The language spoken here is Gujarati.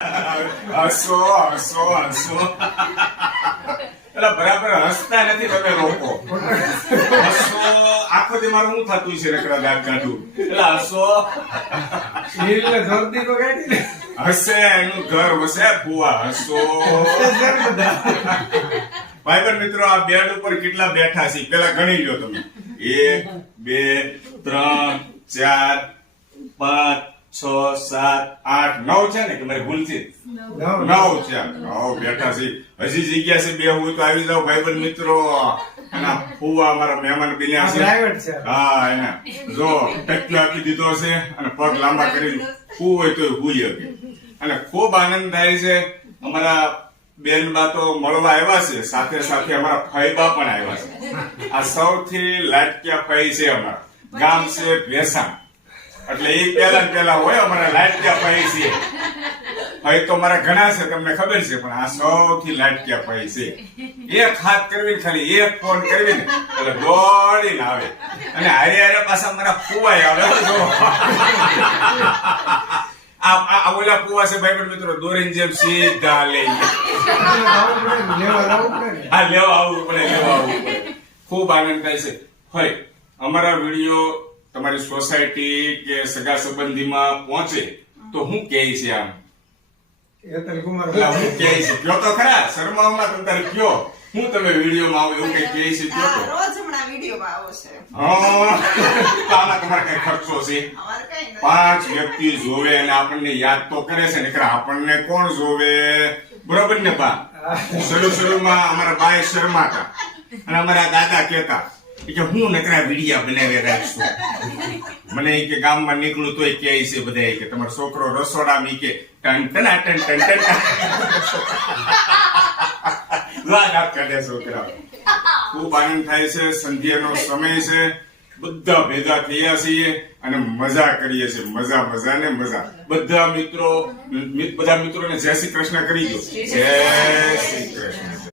હસો હસો હસો એટલે બરાબર હસતા નથી, તમે રોકો. હસો આખો દી મારું શું થતું છે રકડા દાંત કાઢું એટલે હસો હસે એનું ઘર વસે ફુવા હસો. ભાઈબંધ મિત્રો, આ બેડ ઉપર કેટલા બેઠા છે પેલા ગણી લ્યો તમે. 1 2 3 4 5 6 7 8 9 છે ને કે મારી ભૂલ છે? 9 છે. 9 બેઠા છે. હજી જગ્યા છે બે હોય તો આવી જાવ ભાઈબંધ મિત્રો. એના ફુવા અમારા મહેમાન બન્યા છે. હા, એના જો ટેકલો આપી દીધો છે અને પગ લાંબા કરી ફૂ હોય તો હુઈ શકે. અને ખૂબ આનંદ થાય છે. અમારા બેનબા તો મળવા આવ્યા છે, સાથે સાથે અમારા ફઈબા પણ આવ્યા છે. આ સૌથી લાટક્યા ફઈ છે. અમારા ગામ છે ભેસાણ, એટલે એ પેલા હોય અમારા લાટક્યા ફઈ છે. ફઈ તો મારા ઘણા છે, તમને ખબર છે, પણ આ સૌથી લાટક્યા ફઈ છે. એક હાથ કરવી, ખાલી એક ફોન કરવી ને એટલે દોડીને આવે. અને હારે હારે પાછા મારા ફુવાય આવે. આ ઓલા ફુવા છે ભાઈબંધ મિત્રો, દોરીને જેમ સીધા લઈ લેવા આવવું પડે. ખૂબ આનંદ થાય છે. હોય અમારા વિડીયો તમારી સોસાયટી કે સગા સંબંધીમાં પહોંચે તો હું કહે છે આમ હું કહે છે કયો તો ખરા, શર્મામાં તમે તારે કયો હું તમે વિડીયોમાં આવો એવું કઈ કહે છે કયો તો. રોજ હમણાં વિડીયોમાં આવો છે. તો આમાં તમારે કઈ ખર્ચો છે? 5 વ્યક્તિ જોવે અને આપણને યાદ તો કરે છે ને, આપણને કોણ જોવે? બરોબર ને બા? શરૂમાં અમારા બાય શર્માતા અને અમારા દાદા કહેતા કે હું નકરા વિડિયા બનાવી રાખશું. મને કે ગામમાં નીકળું તોય કહે છે બધા કે તમારો છોકરો રસોડામાં કે ટન ટના ટન ટન ટન લાગાત કાઢે છોકરા. ખૂબ આનંદ થાય છે. સંધ્યાનો સમય છે, બધા ભેગા થયા છીએ અને મજા કરીએ છીએ. મજા ને મજા. બધા મિત્રોને જય શ્રી કૃષ્ણ કરી દો. જય શ્રી કૃષ્ણ.